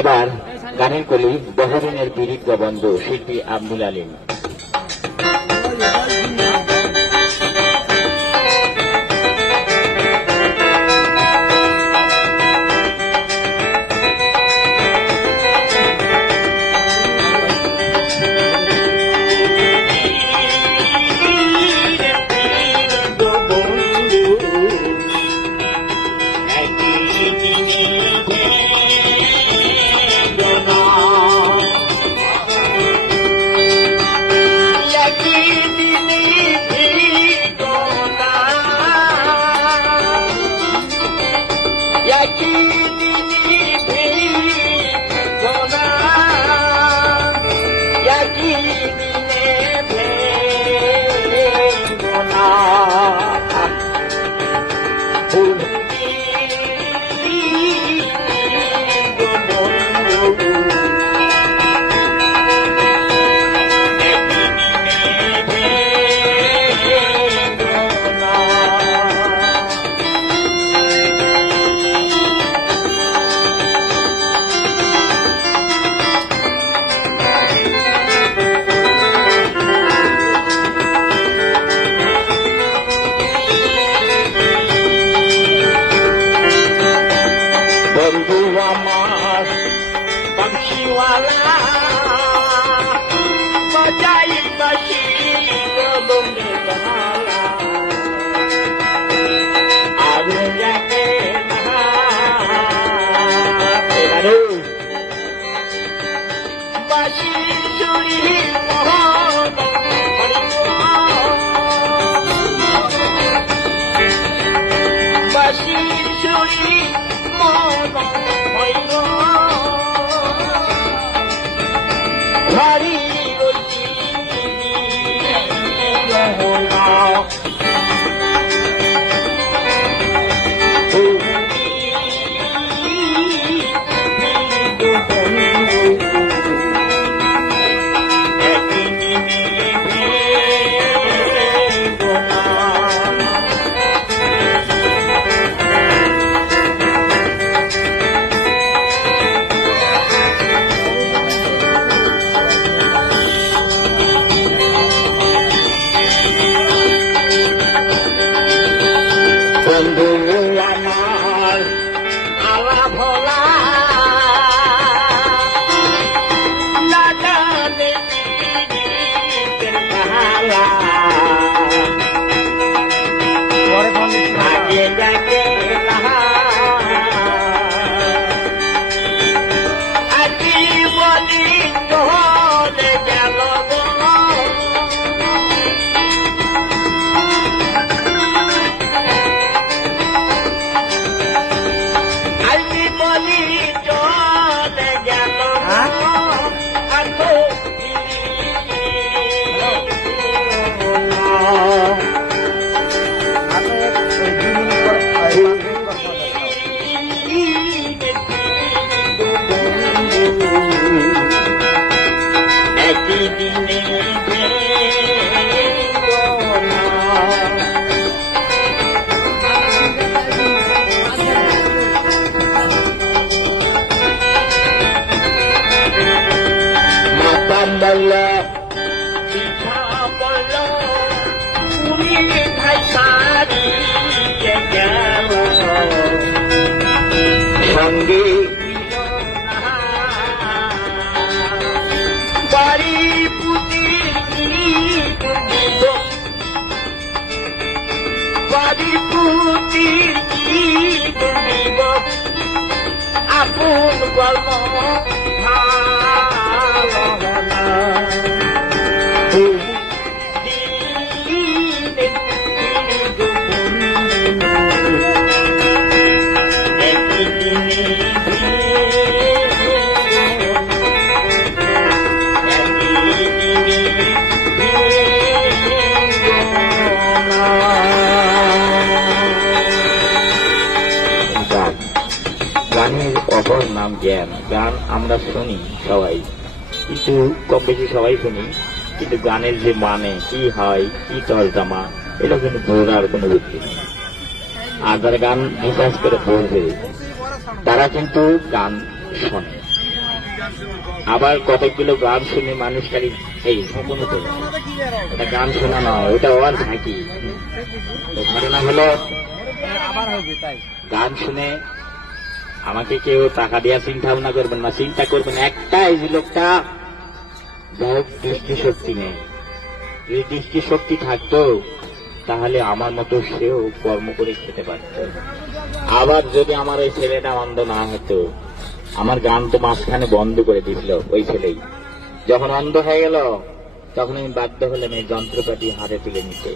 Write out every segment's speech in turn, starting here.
এবার গানের কলি বহরিনের বিরিত গবন্ধ শিল্পী আব্দুল আলিম। আপন গল্প অপর নাম জ্ঞান। গান আমরা শুনি সবাই, কিছু কম বেশি সবাই শুনি, কিন্তু গানের যে মানে কি হয়, কি তর্জমা, এটা কিন্তু বোঝার কোনো বুদ্ধি নেই। আর যারা গান রিসার্চ করে পড়বে তারা কিন্তু গান শোনে, আবার কতগুলো গান শুনে মানুষটারই এই স্বপ্ন করে ওটা গান শোনা নয়, ওটা ওর থাকি। তো ঘটনা হলো গান শুনে আমাকে কেউ টাকা দেওয়ার চিন্তা ভাবনা করবেন না, চিন্তা করবেন একটাই যে লোকটা যাই দৃষ্টিশক্তি নেই। যদি দৃষ্টিশক্তি থাকতো তাহলে আমার মতো সেও কর্ম করে খেতে পারত। আবার যদি আমার ওই ছেলেটা অন্ধ না হতো, আমার গান তো মাঝখানে বন্ধ করে দিছিল ওই ছেলেই। যখন অন্ধ হয়ে গেল তখন আমি বাধ্য হলাম এই যন্ত্রপাতি হাতে তুলে নিতে।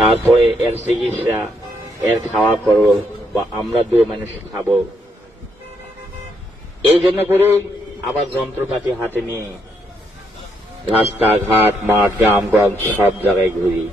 তারপরে এর চিকিৎসা, এর খাওয়া করবো বা আমরা দু মানুষ খাবো, এই জন্য করে আবার যন্ত্রপাতি হাতে নিয়ে রাস্তাঘাট মাঠ গ্রামগঞ্জ সব জায়গায় ঘুরি।